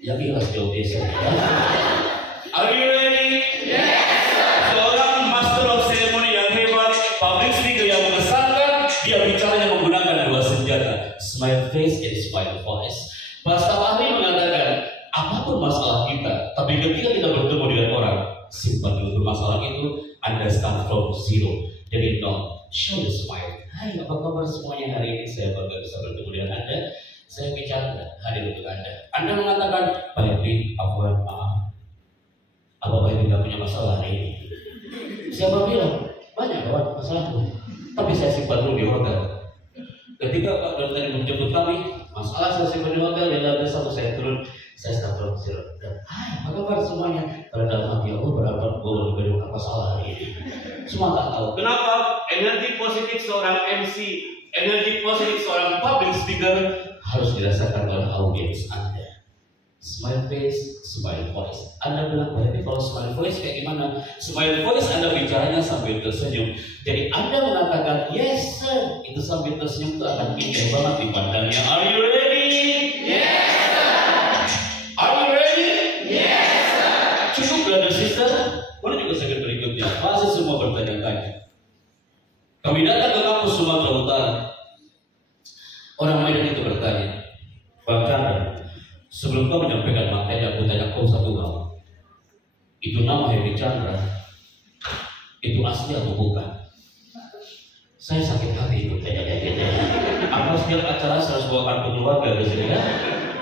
Yang ikhlas jawab yes. Are you ready? Yes. Seorang master of ceremony yang hebat, public speaker yang mengesankan, dia bicaranya menggunakan dua senjata, smile face and smile voice. Pastor ahli mengatakan, apapun masalah kita, tapi ketika kita bertemu dengan orang, simpan dulu masalah itu, Anda start from zero, dari nol. Show the smile. Hai, apa kabar semuanya hari ini? Saya bangga bisa bertemu dengan Anda. Saya bicara hadir untuk Anda. Anda mengatakan, Pak Epi, aku maaf. Apa Pak Epi tidak punya masalah hari ini? Siapa bilang? Banyak kawan masalahku. Tapi saya simpan dulu di hotel. Ketika Pak Don tadi menjemput kami, masalah saya simpan di hotel, dan lalu satu saya turun, saya start from zero. Dan, hai, apa kabar semuanya? Kalau dalam hati aku berapa gue belum masalah hari ini. Semua tak tahu. Kenapa? Energi positif seorang MC, energi positif seorang public speaker harus dirasakan oleh audiens Anda. Smile face, smile voice. Anda bilang, berarti kalau smile voice kayak gimana? Smile voice Anda bicaranya sambil tersenyum. Jadi Anda mengatakan yes sir, itu sambil tersenyum itu akan indah banget dipandangnya. Are you ready? Yes sir. Are you ready? Yes sir. Cukup brother sister. Mana juga segmen berikutnya. Masih semua bertanya-tanya. Kami datang ke kampus Sumatera Utara. Orang Medan itu bertanya, Bang Chandra, sebelum kau menyampaikan materi, aku tanya kau satu hal. Itu nama Happy Chandra, itu asli atau bukan? Saya sakit hati itu. Apa setiap acara harus bawa kartu keluarga di sini ya?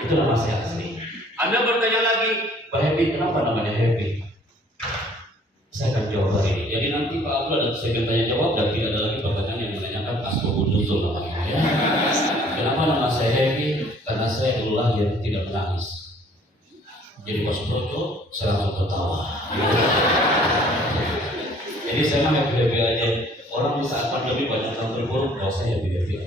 Itu nama saya asli. Anda bertanya lagi, Pak Happy, kenapa namanya Happy? Saya akan jawab hari ini. Jadi nanti Pak Abdul ada segmen tanya jawab dan tidak ada lagi pertanyaan yang menanyakan asbabun nuzul namanya. Ya. Kenapa nama saya Happy? Karena saya dulu lahir tidak menangis. Jadi pas projo saya langsung tertawa. Jadi saya mah happy aja. Orang di saat pandemi banyak yang terburuk, kalau saya happy aja.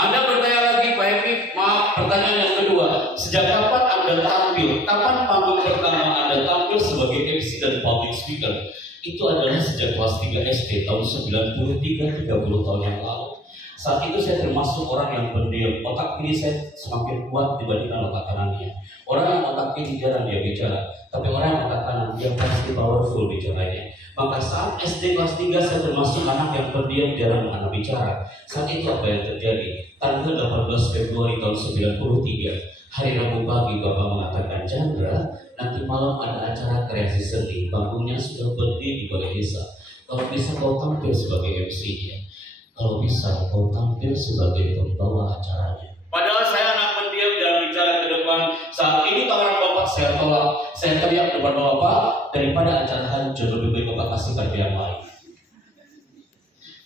Anda bertanya lagi Pak Happy, maaf pertanyaan yang kedua. Sejak kapan Anda tampil? Kapan panggung pertama Anda tampil sebagai MC dan public speaker? Itu adalah sejak kelas 3 SD tahun 93, 30 tahun yang lalu. Saat itu saya termasuk orang yang pendiam. Otak kiri saya semakin kuat dibandingkan otak kanannya. Orang yang otak kiri jarang dia bicara, tapi orang yang otak kanan dia pasti powerful bicaranya. Maka saat SD kelas 3 saya termasuk anak yang pendiam, jarang anak bicara. Saat itu apa yang terjadi? Tanggal 18 Februari tahun 93, hari Rabu pagi Bapak mengatakan, Chandra, nanti malam ada acara kreasi seni, panggungnya sudah berdiri di balai desa. Kalau bisa kau tampil sebagai MC-nya. Kalau bisa kau tampil sebagai pembawa acaranya. Padahal saya anak pendiam dan bicara ke depan. Saat ini tawaran Bapak saya tolak. Saya teriak depan Bapak, daripada acara hancur lebih baik Bapak kasih kerja yang lain.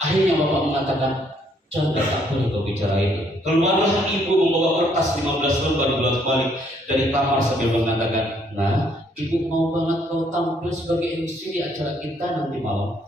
Akhirnya Bapak mengatakan, Chandra, tak boleh kau bicara itu. Keluarlah ibu membawa kertas 15 lembar bolak-balik dari kamar sambil mengatakan, nah, ibu mau banget kau tampil sebagai MC di acara kita nanti malam.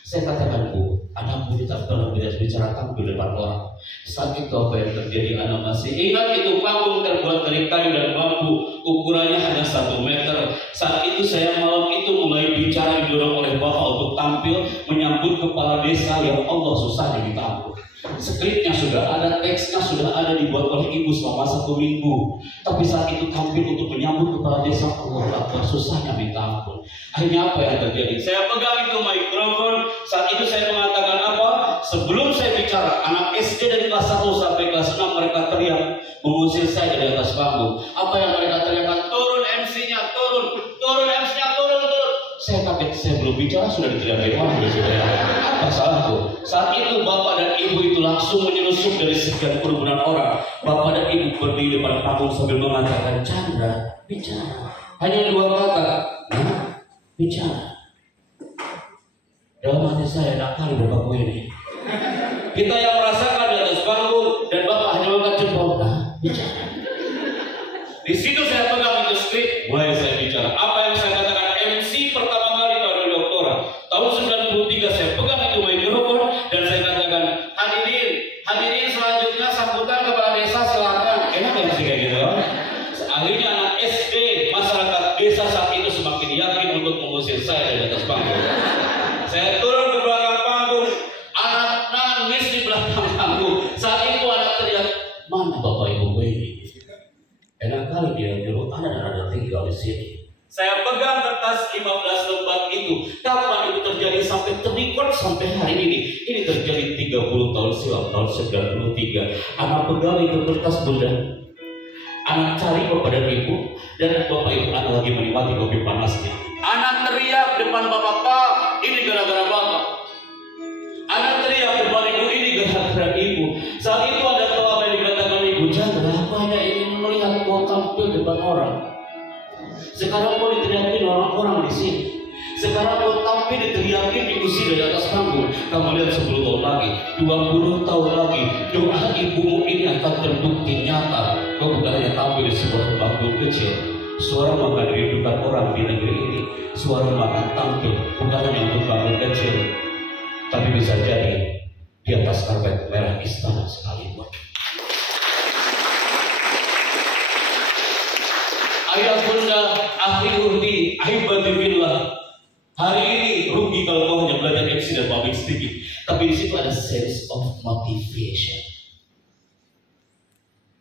Saya katakan, Bu, anakku tidak pernah bicara tampil di depan orang. Saat itu apa yang terjadi? Anak masih ingat itu panggung terbuat dari kayu dan bambu, ukurannya hanya 1 meter. Saat itu saya malam itu mulai bicara didorong oleh Bapak untuk tampil menyambut kepala desa yang Allah susahnya ditampung. Skripnya sudah ada, teksnya sudah ada, dibuat oleh ibu selama 1 minggu. Tapi saat itu tampil untuk menyambut kepala desa, Allah Akbar, susahnya minta ampun. Akhirnya apa yang terjadi? Saya pegang itu mikrofon. Saat itu saya mengatakan apa? Sebelum saya bicara, anak SD dari kelas 1 sampai kelas 6 mereka teriak mengusir saya dari atas panggung. Apa yang mereka teriakkan? Turun MC-nya, turun MC-nya, turun. Saya kaget, saya belum bicara sudah diteriakin orang di situ. Apa salahku? Saat itu Bapak dan Ibu itu langsung menyelusup dari sekian kerumunan orang. Bapak dan Ibu berdiri depan panggung sambil mengatakan, Chandra, bicara. Hanya 2 kata, nah, bicara. Dalam hati saya, enak kali Bapakku ini. Kita yang merasakan di atas panggung dan Bapak hanya mengangkat jempol, nah, bicara. Di situ saya pegang itu skrip, mulai saya bicara. Apa yang saya katakan MC pertama kali pada doktorat tahun 93, saya pegang itu mikrofon dan saya katakan, hadirin selanjutnya sambutan kepala desa silakan. Enak kan sih kayak gitu? Akhirnya anak SD, masyarakat desa saat itu semakin yakin untuk mengusir saya dari atas panggung. Saya turun ke belakang panggung, anak nangis di belakang panggung. Saat itu anak teriak, mana Bapak Ibu ini? Enak kali dia nyuruh Anda tinggal di sini. Saya pegang kertas 15 lembar itu. Kapan itu terjadi sampai terrecord sampai hari ini? Ini terjadi 30 tahun silam, tahun 93. Anak pegawai itu kertas bunda. Anak cari kepada ibu, dan bapak ibu anak lagi menikmati kopi panasnya. Anak teriak depan bapak, "Pak, ini gara-gara bapak." Anak teriak depan ibu, "Ini gara-gara ibu." Saat itu ada tahu apa yang dikatakan ibu, "Jangan, aku hanya ingin melihat kau tampil depan orang. Sekarang kau diteriakin orang-orang di sini. Sekarang kau tampil diteriakin diusir dari atas panggung. Kamu lihat 10 tahun lagi, 20 tahun lagi, doa ibumu ini akan terbukti nyata. Kau bukan hanya tampil di sebuah panggung kecil. Suara makan dirindukan orang di negeri ini. Suara makan tampil bukan hanya untuk panggung kecil, tapi bisa jadi di atas karpet merah istana sekalipun." Ayah bunda, ahli urdi, ahibati billah. Hari ini rugi kalau kau hanya belajar MC dan public speaking, tapi di situ ada sense of motivation.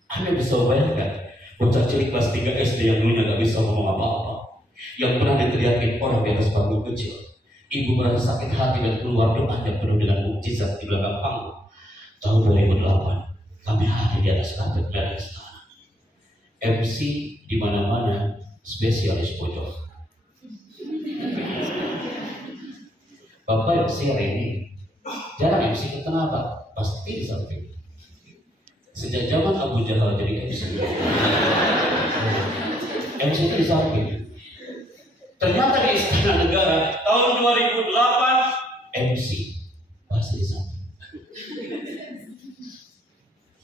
Anda bisa bayangkan bocah cilik kelas 3 SD yang dulunya gak bisa ngomong apa-apa, yang pernah diteriakin orang di atas panggung kecil. Ibu merasa sakit hati dan keluar doanya penuh dengan mukjizat di belakang panggung. Tahun 2008, kami hadir di atas karpet merah istana. MC di mana-mana, spesialis bocor. Bapak MC hari ini jarang MC itu kenapa? Pasti di samping. Sejak zaman Abu Jahal jadi MC, MC itu di samping. Ternyata di Istana Negara tahun 2008 MC pasti di samping.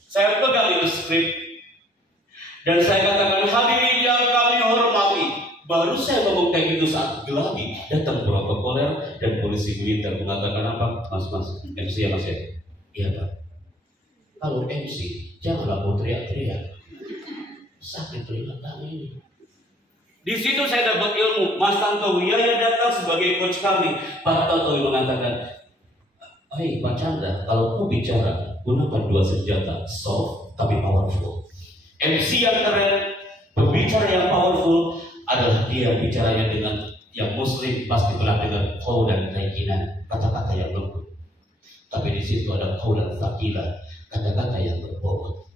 Saya pegang itu skrip dan saya katakan, "Hadirin yang kami hormati." Baru saya ngomong kayak gitu saat geladi datang protokoler dan polisi militer mengatakan, "Apa? Mas, MC ya mas ya?" "Iya Pak." "Kalau MC janganlah mau teriak-teriak, sakit telinga kami ini." Di situ saya dapat ilmu. Mas Tantowi datang sebagai coach kami. Pak Tantowi mengatakan, "Hei Pak Chandra, kalau mau bicara gunakan 2 senjata, soft tapi powerful." MC yang keren, pembicara yang powerful adalah dia yang bicaranya dengan yang muslim pasti pernah dengar qaulan layyinan, kata-kata yang lembut. Tapi di situ ada qaulan tsaqilan, kata-kata yang berbobot.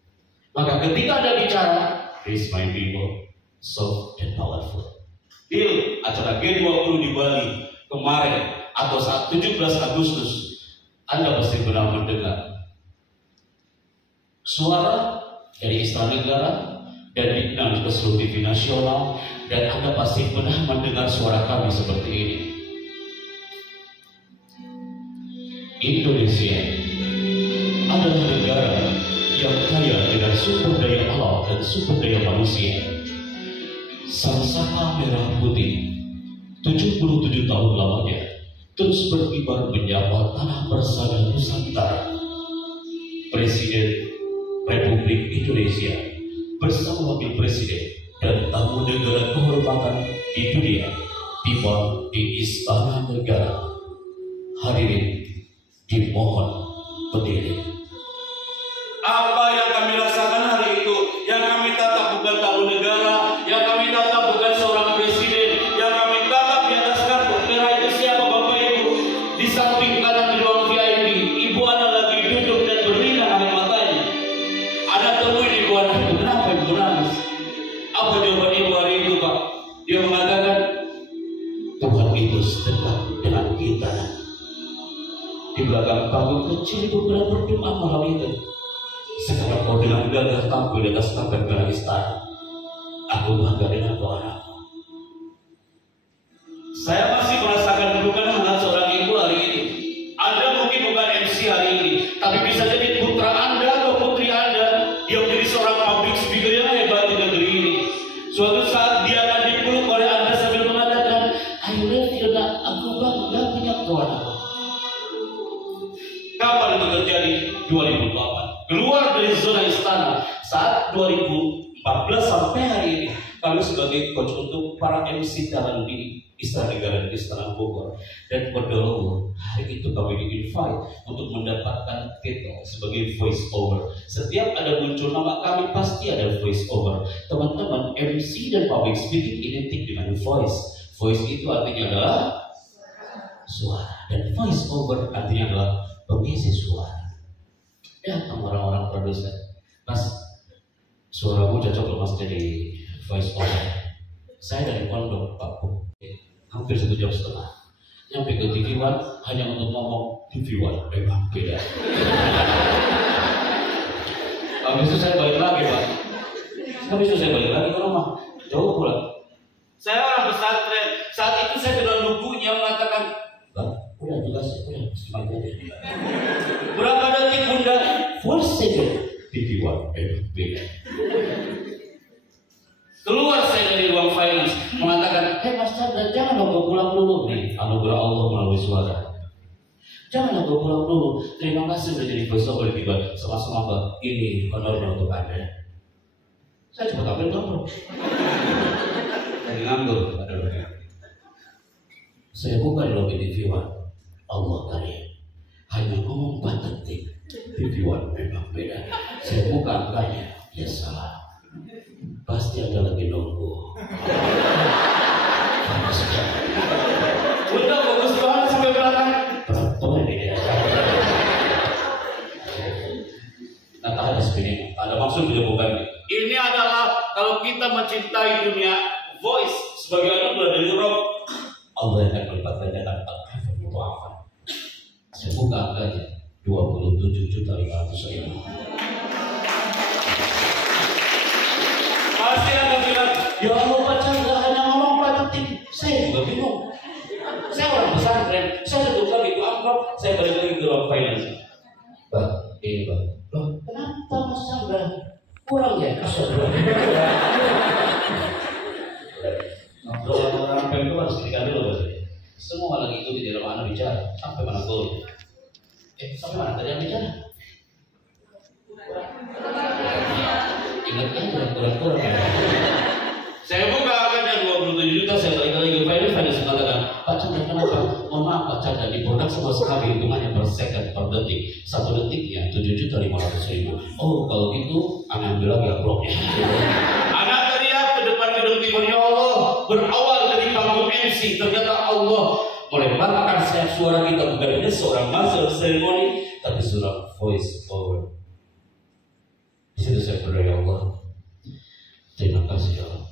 Maka ketika Anda bicara, "Please my people, soft and powerful." Deal acara G20 di Bali kemarin atau saat 17 Agustus, Anda pasti pernah mendengar suara dari Istana Negara dan dikenal ke seluruh TV nasional, dan Anda pasti pernah mendengar suara kami seperti ini. Indonesia adalah negara yang kaya dengan sumber daya alam dan sumber daya manusia. Sangsaka merah putih 77 tahun lamanya terus berkibar menyapa tanah persada Nusantara. Presiden Republik Indonesia bersama Wakil Presiden dan tamu negara kehormatan di dunia tiba di Istana Negara. Hadirin dimohon berdiri. Apa yang kami rasakan hari itu, yang kami tatap bukan tamu negara, yang kami tatap bukan seorang presiden, yang kami tatap di atas kartu merah itu siapa Bapak Ibu? Di samping kanan di ruang VIP, Ibu Ana lagi duduk dan berlinang air matanya. Ada temui di Ibu Ana, "Kenapa Ibu nangis?" Apa jawaban Ibu hari itu Pak? Dia mengatakan, "Tuhan itu dekat dengan kita." Di belakang panggung kecil itu pernah berdoa malam itu. Sekarang kau dengan gagah tampil di atas karpet merah istana. Aku bangga dengan kau anakku. Saya masih merasakan bukan hangat seorang ibu hari ini. Anda mungkin bukan MC hari ini, tapi bisa jadi putra Anda atau putri Anda yang menjadi seorang public speaker yang hebat di negeri ini. Suatu saat dia akan dipeluk oleh Anda sambil mengatakan, "I love you nak, aku bangga punya kau anakku." Kapan itu terjadi? 2008. Keluar dari zona istana saat 2014 sampai hari ini Kami sebagai coach untuk para MC talent di Istana Negara dan Istana Bogor, dan berdahulu hari itu kami di-invite untuk mendapatkan titel sebagai voice over. Setiap ada muncul nama kami pasti ada voice over. Teman-teman, MC dan public speaking identik dengan voice. Voice itu artinya adalah suara, dan voice over artinya adalah pengisi suara. Datang orang-orang produser, Mas, suaramu cocok loh Mas jadi voice over. Saya dari pondok Pak Bu, hampir 1,5 jam. Nyampe ke TV One hanya untuk ngomong TV One, memang beda. Habis itu saya balik lagi Pak. Ke rumah, jauh pula. Saya orang pesantren. Saat itu saya dengan lugunya mengatakan, Bang, udah jelas ya, udah semuanya deh. Berapa detik Bunda? Full second. TV One, beda. Keluar saya dari ruang finance mengatakan, Mas Chandra, jangan kau pulang dulu nih, anugerah Allah melalui suara. Jangan kau pulang dulu. Terima kasih sudah jadi voiceover tiba. Sama-sama Mbak, ini honornya untuk Anda. Saya coba tampil nganggur. Saya nganggur. Saya buka di lobby TV One. Allah karim. Hanya ngomong 4 detik. TV One memang beda. Saya buka angkanya, ya salah. Pasti ada lagi nunggu. Udah bagus banget sampai belakang. Betul ini ya. Nah, ada sebenarnya. Ada maksud bukan. Ini adalah kalau kita mencintai dunia voice sebagai anugerah dari Rob, Allah yang akan melipat gandakan al-kafir. Saya buka angkanya 27.500.000. Pasti ada bilang, ya Allah Pak Chandra hanya ngomong 4 detik. Saya juga bingung. Saya orang pesantren, saya satu kali itu amplop, saya balik lagi ke ruang finance. Bang, Bang. Loh, kenapa Mas Chandra? Kurang ya? Orang itu harus dikali loh Mas. Semua lagi itu di dalam mana bicara. Sampai mana gol? Sampai mana tadi yang bicara? Ingat aja kurang-kurang ya. Saya buka angkanya 27 juta, saya balik lagi ke finance mengatakan, Pak Chandra kenapa? Mohon maaf Pak Chandra, di produk sama sekali hitungannya per second, per detik. 1 detiknya 7.500.000. Oh kalau gitu, Anda ambil lagi amplopnya. Anak teriak ke depan gedung timur, ya Allah, berawal dari panggung MC, ternyata Allah melebarkan sayap suara kita, bukan hanya seorang master ceremony, tapi seorang voice over. Di situ saya berdoa, ya Allah, terima kasih ya Allah.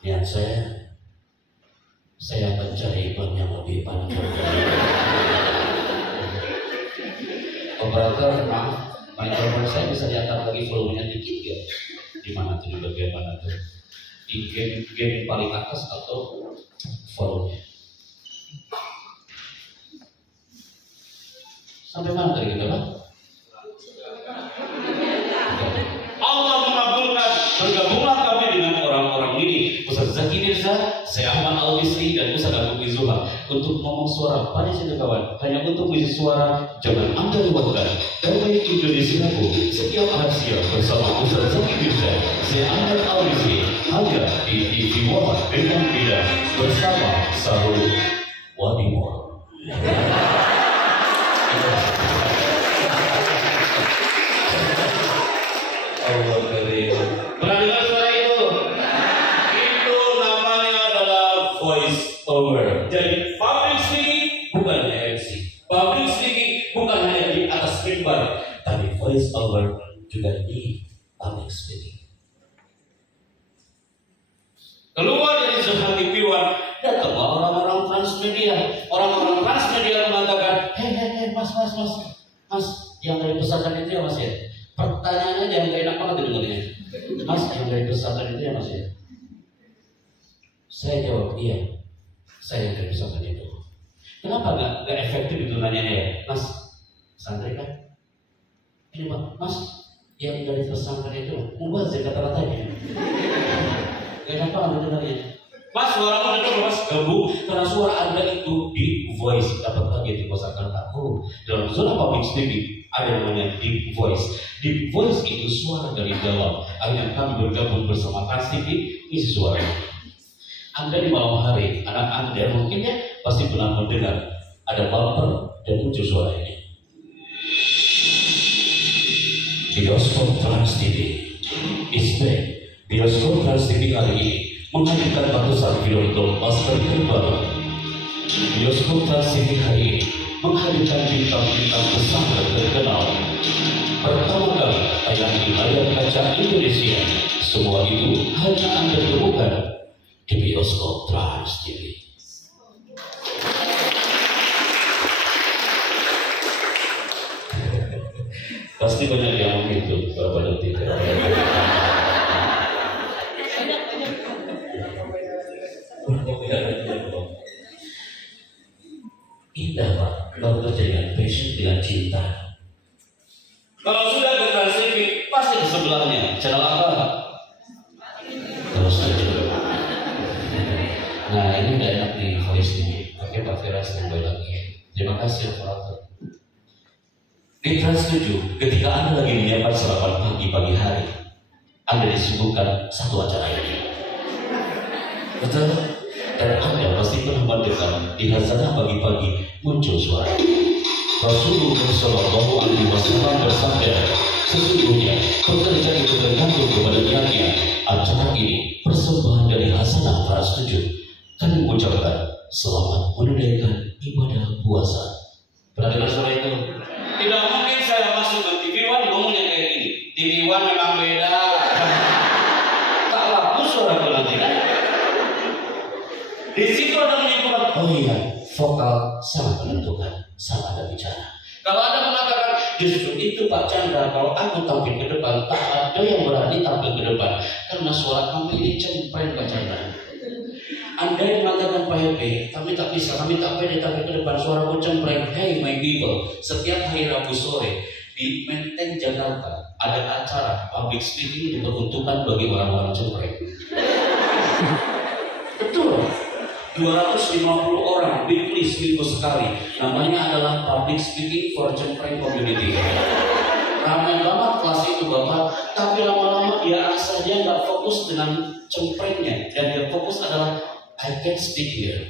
Niat saya akan cari iklan yang lebih panjang. Operator, maaf, microphone saya bisa diangkat lagi volumenya dikit ya. Di mana tuh, di bagian mana tuh? Di game paling atas atau volumenya? Sampai mana tadi kita Pak? Allah mengabulkan. Bergabunglah kami dengan orang-orang ini, Ustaz Zaki Mirza, saya Ahmad Al-Bisri, dan Ustaz Abu Zuhar untuk ngomong suara pada sini kawan. Hanya untuk mengisi suara, jangan Anda lewatkan. Dari Indonesia Bu, setiap rahasia bersama Ustaz Zaki Mirza, saya Ahmad Al-Bisri, hanya di TV One dengan beda bersama Sarul Wadimor. Allah karim. Pernah dengar suara itu? Itu namanya adalah voice over. Jadi public speaking bukan hanya MC. Public speaking bukan hanya di atas mimbar, tapi voice over juga di public speaking. Keluar dari zona TV One, datanglah orang-orang transmedia. Orang-orang transmedia mengatakan, hei mas, yang dari pesantren itu ya Mas ya. Pertanyaannya yang gak enak banget dengarnya. Mas, yang dari pesantren itu ya Mas ya? Saya jawab, iya. Saya yang dari pesantren itu. Kenapa gak efektif itu nanyanya ya? Mas, pesantren kan? Ini Mas, yang dari pesantren itu mubazir kata-katanya. Gak enak banget dengarnya. Mas, suara Anda Mas gabung karena suara Anda itu deep voice. Dapat lagi dikosakan aku dalam zona public speaking ada namanya deep voice. Deep voice itu suara dari dalam. akhirnya kami bergabung bersama Trans TV isi suara. Anda di malam hari, anak Anda mungkin ya pasti pernah mendengar ada bumper dan muncul suara ini. Bioskop Trans TV is back. Bioskop Trans TV hari ini menghadirkan ratusan film blockbuster terbaru. Bioskop Trans TV hari ini menghadirkan bintang-bintang besar dan terkenal. Pertama kali tayang di layar kaca Indonesia. Semua itu hanya Anda temukan di Bioskop Trans TV. Pasti banyak yang menghitung berapa detik. Indah Pak, baru kerja dengan passion, dengan cinta. Kalau sudah ke Trans TV, pasti di sebelahnya channel apa? Terus aja. Nah ini nggak enak nih voice-nya. Oke Pak Firas kembali lagi. Terima kasih operator. Di Trans 7, ketika Anda lagi menyiapkan sarapan pagi hari, Anda disibukkan satu acara ini. Betul? Dan Anda pasti pernah mendengar di sana pagi-pagi muncul suara. Rasulullah Shallallahu Alaihi Wasallam bersabda, sesungguhnya pekerja itu tergantung kepada niatnya. Acara ini persembahan dari Hasanah Trans 7. Kami mengucapkan selamat menunaikan ibadah puasa. Pernah dengar suara itu? Tidak mungkin saya masuk ke TV One ngomongnya kayak gini. TV One memang beda. Tak laku suara nanti kan? Di situ ada menyimpulkan, oh iya, vokal sangat menentukan saat Anda bicara. Kalau Anda mengatakan justru itu Pak Chandra, kalau aku tampil ke depan, tak ada yang berani tampil ke depan karena suara kami ini cempreng Pak Chandra. Anda yang mengatakan Pak Hepe, kami tak bisa, kami tak pede tampil ke depan, suara ku cempreng. Hey my people, setiap hari Rabu sore di Menteng Jakarta ada acara public speaking diperuntukkan bagi orang-orang cempreng. Betul. 250 orang weekly seminggu sekali. Namanya adalah Public Speaking for Cempreng Community. Ramai banget kelas itu Bapak, tapi lama-lama dia rasa dia nggak fokus dengan cemprengnya, dan dia fokus adalah I can speak here.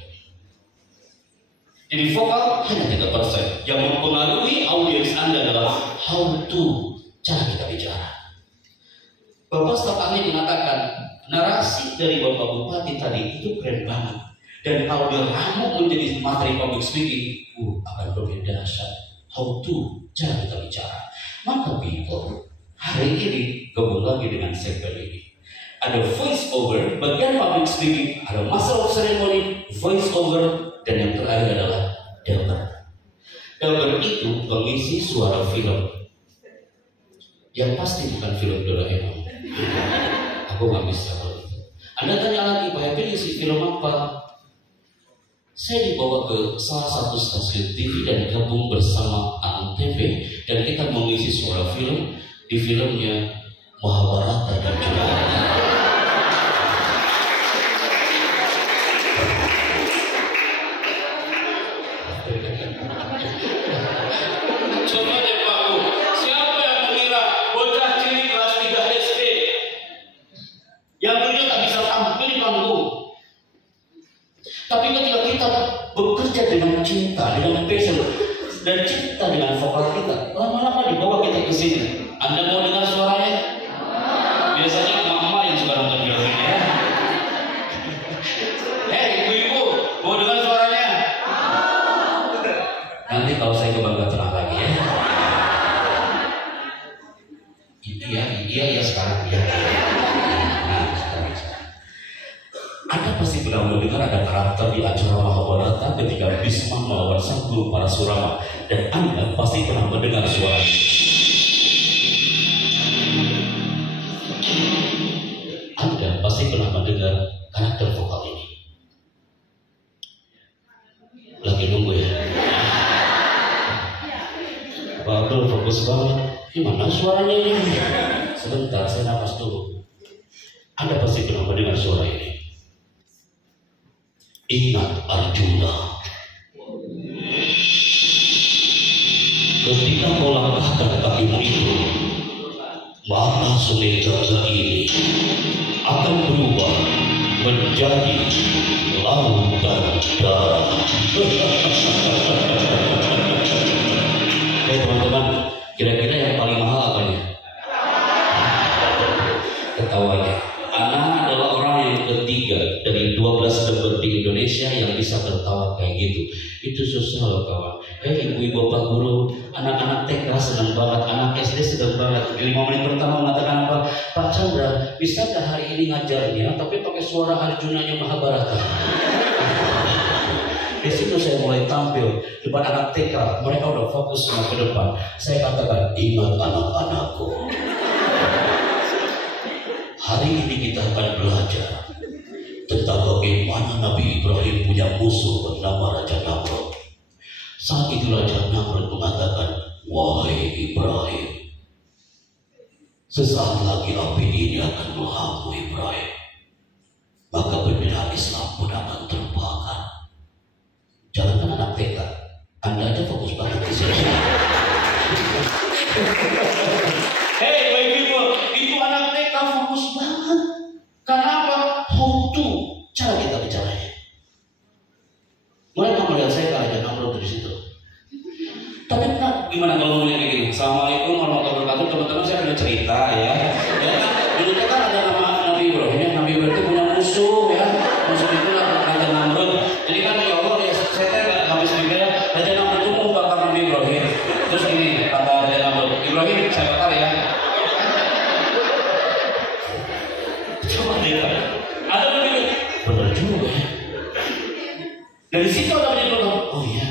Jadi vokal hanya 3%. Yang mempengaruhi audiens Anda adalah how to, cara kita bicara. Bapak staf ahli mengatakan narasi dari Bapak Bupati tadi itu keren banget. Dan kalau dia ramuk menjadi materi public speaking, akan berbeda dahsyat. How to, cara kita bicara. Maka people, hari ini gabung lagi dengan segmen ini. Ada voice over, bagian public speaking, ada master of ceremony, voice over, dan yang terakhir adalah dubber. Dubber itu pengisi suara film. Yang pasti bukan film Doraemon. Aku nggak bisa kalau itu. Anda tanya lagi, Pak Hepi ngisi film apa? Saya dibawa ke salah satu stasiun TV dan gabung bersama ANTV dan kita mengisi suara film di filmnya Mahabharata dan juga coba deh Pak Bu, siapa yang mengira bocah cilik kelas 3 SD yang dulunya tak bisa tampil di panggung, tapi ketika kita bekerja dengan cinta, dengan passion dan cinta dengan vokal kita, lama-lama dibawa kita ke sini. Anda mau dengar suaranya? Biasanya mama yang suka nonton film ini ya. Hei ibu-ibu, mau dengar suaranya? Nanti kalau saya kebangga tenang lagi ya. Iya ya sekarang ya. Anda pasti pernah mendengar ada karakter di acara Mahabharata ketika Bhisma melawan sang guru Parasurama, dan Anda pasti pernah mendengar suara ini. Anda pasti pernah mendengar karakter vokal ini. Lagi nunggu ya. Pak Abdul fokus banget. Gimana suaranya ini? Sebentar, saya nafas dulu. Anda pasti pernah mendengar suara ini. Ingat Arjuna, ketika kau langkahkan kakimu itu, maka Sungai Gaza ini akan berubah menjadi lautan darah. Oke teman-teman, kira-kira yang paling mahal apa nih? Ketawanya. Ana adalah orang yang ketiga dari 12 member di Indonesia yang bisa tertawa kayak gitu. Itu susah loh kawan. Ibu-ibu, bapak guru, anak-anak TK senang banget, anak SD senang banget. 5 menit pertama mengatakan apa? Pak Chandra, bisakah hari ini ngajarnya tapi pakai suara Arjunanya Mahabharata? Di situ saya mulai tampil depan anak TK. Mereka udah fokus semua ke depan. Saya katakan, ingat anak-anakku, hari ini kita akan belajar tentang bagaimana Nabi Ibrahim punya musuh bernama Raja Namrud. Saat itu Raja Namrud mengatakan, wahai Ibrahim, sesaat lagi api ini akan menghampiri Ibrahim, maka bendera Islam pun akan terbakar. Jangan anak TK, Anda aja fokus banget di sini. Hey, baik people, itu anak TK fokus banget. Karena apa? How to, cara kita bicaranya. Mereka melihat saya kalau ada Namrud dari situ. Tapi gimana kalau ngomongnya kayak gini? Assalamualaikum warahmatullahi wabarakatuh. Teman-teman, saya ada cerita ya. Dulu kan ada nama Nabi Ibrahim. Nabi Ibrahim itu punya musuh ya. Musuh itu Raja Namrud. Jadi kan ya Allah ya, saya nggak habis pikir ya. Raja Namrud itu mau bakar Nabi Ibrahim. Terus ini kata Raja Namrud, Ibrahim saya bakar ya. Coba lihat. Ada begitu. Benar juga ya. Dari situ ada begitu. Oh iya,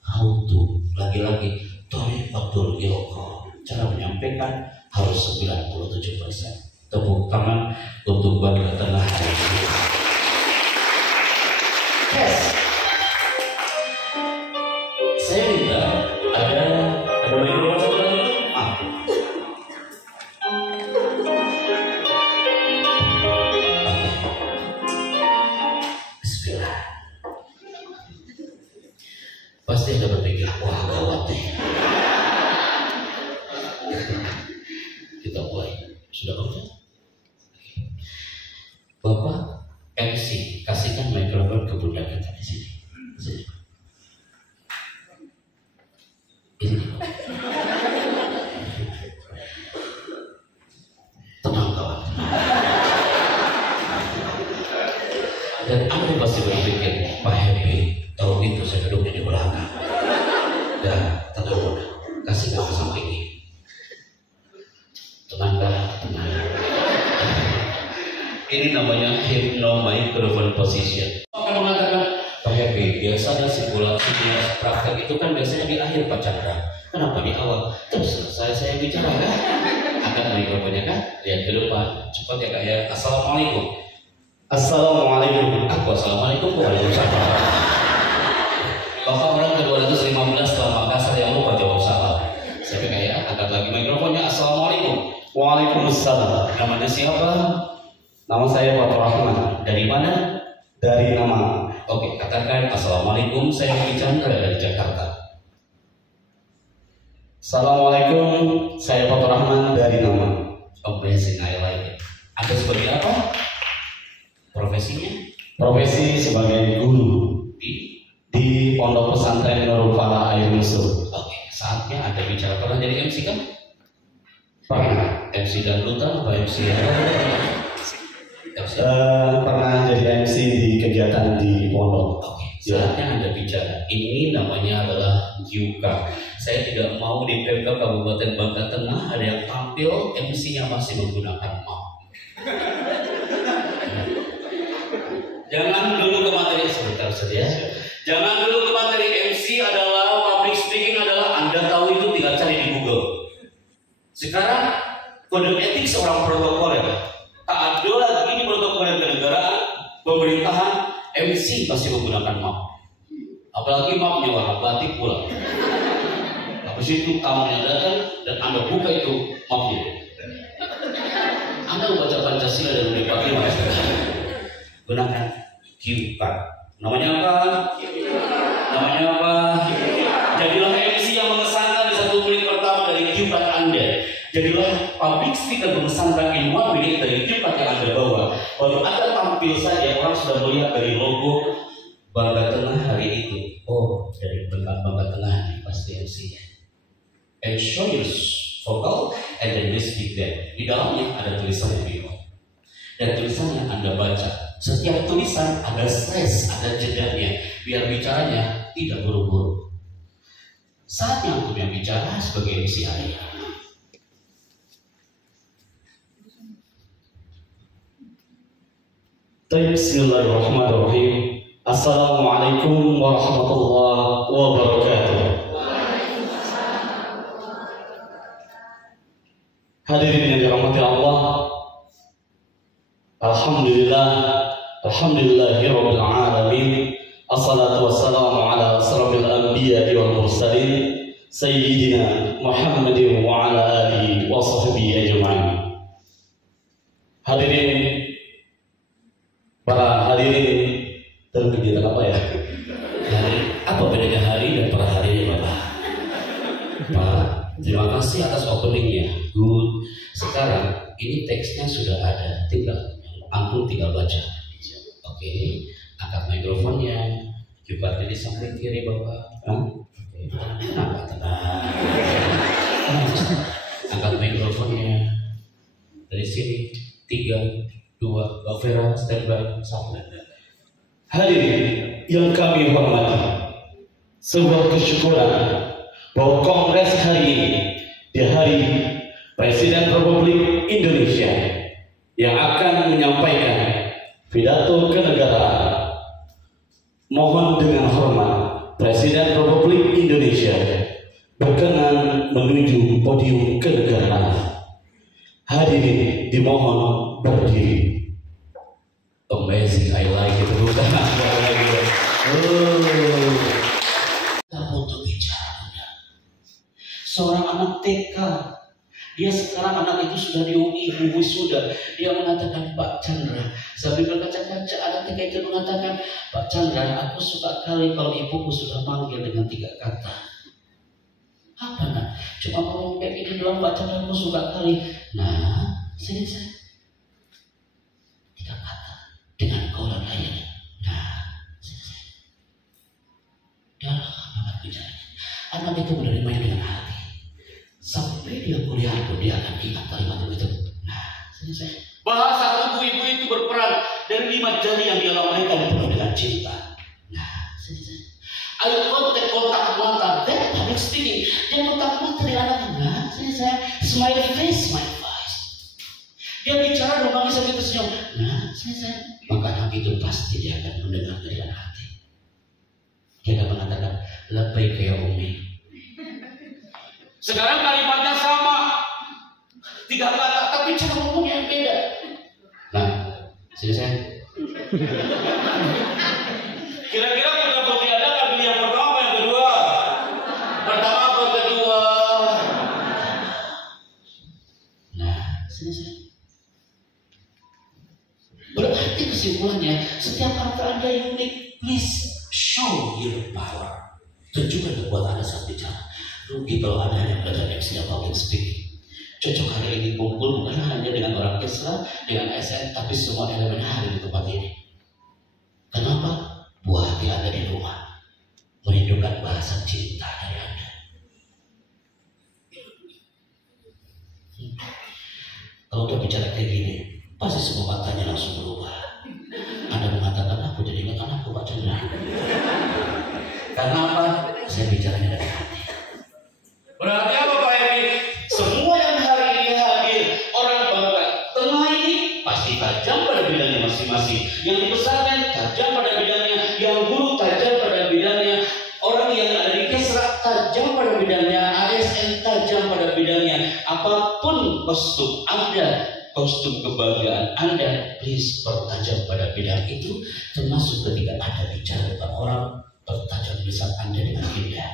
how to, lagi-lagi Thorifatul Ilqa, cara menyampaikan harus 97%. Tepuk tangan untuk Bangga Tengah. Yes. Saya minta ada mikrofon satu lagi. Bismillah. Pasti ada berpikir, wah gawat nih. Kita mulai. Sudah kerja? Bapak MC, kasihkan mikrofon ke bunda kita di sini. Sini. Ini. Tenang kawan. Dan Anda pasti berpikir, Pak Happy, tahu itu saya duduknya di belakang. Dan tenang bunda, kasih nama sama ini. Tenang. Ini namanya hypno microphone position. Akan mengatakan, Pak Happy, biasanya simulasi praktek itu kan biasanya di akhir Pak Chandra. Kenapa di awal? Terus selesai saya bicara kan? Angkat mikrofonnya kan? Lihat ke depan. Cepat ya kak ya. Assalamualaikum. Assalamualaikum. Aku assalamualaikum. Waalaikumsalam. Bapak orang ke-215 setelah Makassar yang lupa jawab salam. Saya kayak angkat lagi mikrofonnya. Assalamualaikum. Waalaikumsalam. Namanya siapa? Nama saya Fatur Rahman. Dari mana? Dari Nama. Oke, katakan assalamualaikum. Saya Chandra dari Jakarta. Assalamualaikum. Saya Fatur Rahman dari Nama. Amazing, I like it. Anda sebagai apa? Profesinya? Profesi sebagai guru di Pondok Pesantren Nurul Falah Air Musuh. Oke, saatnya Anda bicara. Pernah jadi MC kan? Pernah. MC dangdutan apa MC? Pernah jadi MC di kegiatan di pondok. Oke, saatnya Anda bicara. Ini namanya adalah Yuka. Saya tidak mau di PMK Kabupaten Bangka Tengah ada yang tampil MC-nya masih menggunakan mic. Jangan dulu ke materi. Sebentar saja. Jangan dulu ke materi. MC adalah public speaking adalah Anda tahu itu tinggal cari di Google. Sekarang kode etik seorang protokoler. Tak ada lagi di protokoler kenegaraan, pemerintahan, MC pasti menggunakan map. Apalagi mapnya warna batik pula. Habis itu tamunya datang dan Anda buka itu mapnya. Anda membaca Pancasila dan Unicode Mas. Gunakan cue card. Namanya apa? Namanya apa? Jadilah MC yang mengesankan di 1 menit pertama dari cue card Anda. Jadilah public speaker Nusantara in 1 minute dari tempat yang Anda bawa. Baru Anda tampil saja, orang sudah melihat dari logo Bangga Tengah hari itu. Oh, dari Bangga Tengah ini pasti MC-nya. And show your vocal and then you speak there. Di dalamnya ada tulisan yang biru. Dan tulisannya Anda baca. Setiap tulisan ada stres, ada jedanya. Biar bicaranya tidak buru-buru. Saatnya untuk yang bicara sebagai MC Arya. Bismillahirrahmanirrahim. Assalamualaikum warahmatullahi wabarakatuh. Hadirin yang dirahmati Allah, Alhamdulillahirabbil alamin. Assalatu wassalamu ala asrafil anbiya'i wal mursalin sayyidina Muhammadin wa ala alihi wa sahbihi ajma'in. Hadirin, para hadirin dan kegiatan apa ya? Apa bedanya hari dan para hari ini, Bapak? Pak, terima kasih atas openingnya. Good. Sekarang ini teksnya sudah ada, antum tinggal baca. Oke, angkat mikrofonnya. Coba di samping kiri, Bapak. Oke, tenang. Angkat mikrofonnya. Dari sini 3, 2, Mbak Vera, standby, 1. Hadirin yang kami hormati, sebuah kesyukuran bahwa Kongres hari ini di hari Presiden Republik Indonesia yang akan menyampaikan pidato kenegaraan. Mohon dengan hormat Presiden Republik Indonesia berkenan menuju podium kenegaraan. Hadirin dimohon berdiri. Amazing, I like it. Tak butuh bicara. Seorang anak TK, dia sekarang anak itu sudah di UI, sudah. Dia mengatakan, Pak Chandra, sambil berkaca-kaca anak TK itu mengatakan, Pak Chandra, aku suka kali kalau ibuku sudah manggil dengan 3 kata. Apa nak? Cuma ngomong kayak gini doang, Pak Chandra, aku suka kali. Nah, sini saya. 3 kata dengan kaulan lain. Nah, dalam banget bicaranya. Anak itu menerimanya dengan hati. Sampai dia kuliah pun dia akan ingat kalimat itu. Nah, selesai. Bahasa tubuh ibu itu berperan dari 5 jari yang dia lambaikan penuh dengan cinta. Nah, selesai. Ayo kontak mata, dan public speaking. Dia kontak mata dengan anaknya. Nah, selesai. Smile face, smile face. Dia bicara dan bangsa gitu senyum. Nah, selesai. Maka anak itu pasti dia akan mendengar dengan hati. Dia akan mengatakan, lebay kayak Umi. Sekarang kalimatnya sama, 3 kata, tapi cara ngomongnya yang beda. Nah, selesai. Kira-kira putra putri Anda akan pilih yang pertama atau yang kedua? Pertama atau kedua? Nah, selesai. Berarti kesimpulannya, setiap kata Anda unik. Please show your power. Tunjukkan kekuatan Anda saat bicara. Rugi kalau Anda hanya belajar MC public speaking. Cocok hari ini kumpul bukan hanya dengan orang Islam, dengan ASN, tapi semua elemen hari di tempat ini. Kenapa? Buah hati Anda di rumah merindukan bahasa cinta dari Anda. Kalau udah bicara kayak gini, pasti semua matanya langsung berubah. Anda mengatakan, aku jadi ingat anakku, Pak Chandra. Karena apa? Saya bicaranya dari hati. Berarti apa Pak Edi? Semua yang hari ini hadir, orang Bangga Tengah ini pasti tajam pada bidangnya masing-masing. Yang di pesantren tajam pada bidangnya, yang guru tajam pada bidangnya, orang yang ada di Kesra tajam pada bidangnya, ASN tajam pada bidangnya. Apapun kostum Anda, kostum kebanggaan Anda, please pertajam pada bidang itu. Termasuk ketika Anda bicara tentang orang, pertajam lisan Anda dengan indah.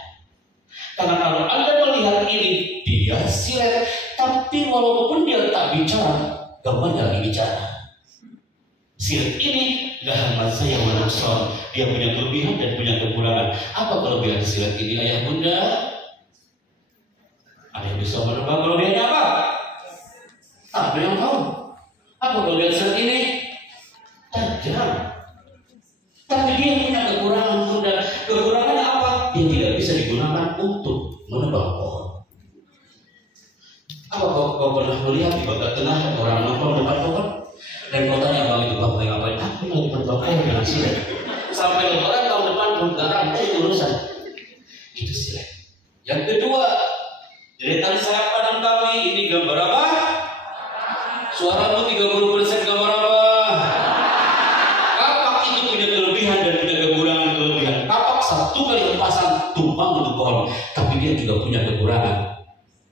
Karena kalau Anda melihat ini, dia silet, tapi walaupun dia tak bicara, gambarnya lagi bicara. Silet ini gak hanya saya menakson, dia punya kelebihan dan punya kekurangan. Apa kelebihan silet ini, ayah bunda? Ada yang bisa menebak kelebihannya apa? Ada yang tahu? Apa kelebihan saat ini? Tajam. Tapi dia punya kekurangan bunda. Kekurangan apa? Dia tidak bisa digunakan untuk menebang pohon. Apa kau pernah melihat di bagian tengah orang nongkrong depan pohon? Dan kau tanya bang itu bang ngapain? Aku mau menebang pohon dengan sila. Sampai lebaran tahun depan belum garang itu urusan. Itu sila. Yang kedua, deretan sayap kanan kami ini gambar apa? Suaramu 30% gambar apa? Kapak itu punya kelebihan dan punya kekurangan. Kapak satu kali lepasan tumpang untuk pohon, tapi dia juga punya kekurangan.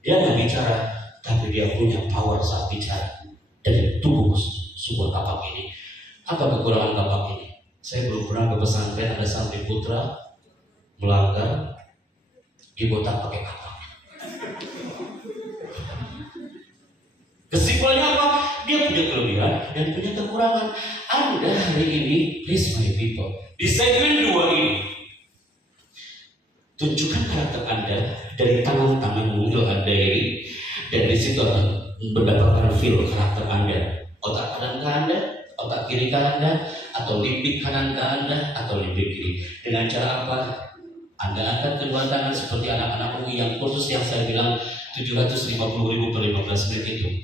Dia nggak bicara, tapi dia punya power saat bicara dari tubuh sebuah kapak ini. Apa kekurangan kapak ini? Saya belum pernah ke pesantren ada santri putra melanggar dibotak pakai kapak. Kesimpulannya apa? Dia punya kelebihan dan punya kekurangan. Anda hari ini, please my people, di segmen 2 ini, tunjukkan karakter Anda dari tangan-tangan mungil Anda ini, dan di situ akan mendapatkan feel karakter Anda. Otak kanan ke Anda, otak kiri ke Anda, atau limbik kanan ke Anda, atau limbik kiri. Dengan cara apa? Anda angkat kedua tangan seperti anak-anak UI yang kursus yang saya bilang 750.000 per 15 menit itu.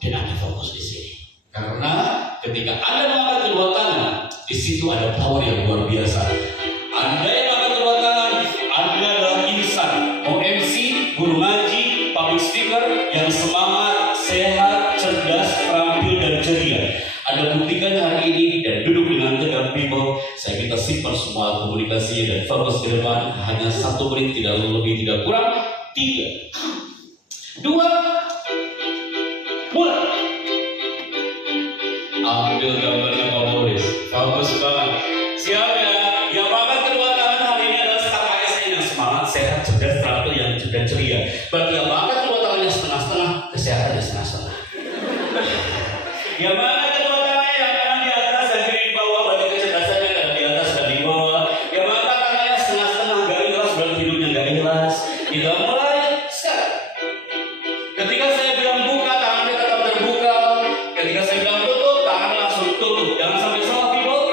Dan Anda fokus di sini. Karena ketika Anda mengangkat kedua tangan, di situ ada power yang luar biasa. Anda yang mengangkat kedua tangan, Anda adalah insan, OMC, guru ngaji, public speaker yang semangat, sehat, cerdas, terampil dan ceria. Anda buktikan hari ini dan duduk dengan tegak people. Saya minta simpan semua komunikasinya dan fokus ke depan. Hanya 1 menit, tidak lebih, tidak kurang. 3, 2, mulai. Ambil gambarnya Pak Boris. Fokus banget. Siap ya? Yang makan kedua tangan hari ini adalah staff ASN yang semangat, sehat, cerdas, terampil, yang dan ceria. Bagi yang makan kedua tangannya setengah-setengah, kesehatannya setengah-setengah. Yang makan kedua tangannya yang kanan di atas dan kiri di bawah, berarti kecerdasannya kan di atas dan di bawah. Yang makan tangannya setengah-setengah, gak ikhlas, berarti hidupnya gak ikhlas. Kita mulai sekarang. Ketika saya bilang buka, tangannya tetap terbuka. Ketika saya bilang tutup, tangan langsung tutup. Jangan sampai salah people.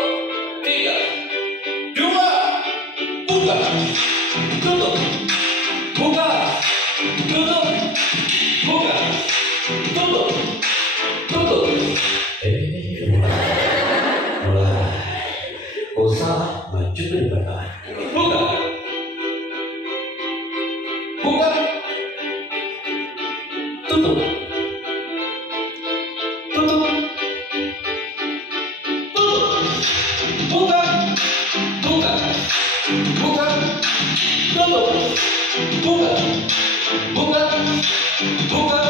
3, 2, buka, tutup, buka, tutup, buka, tutup, tutup. Mulai. Usah maju ke depan. Buka, buka, tutup, tutup, tutup, buka, buka, buka, tutup, buka, buka, buka,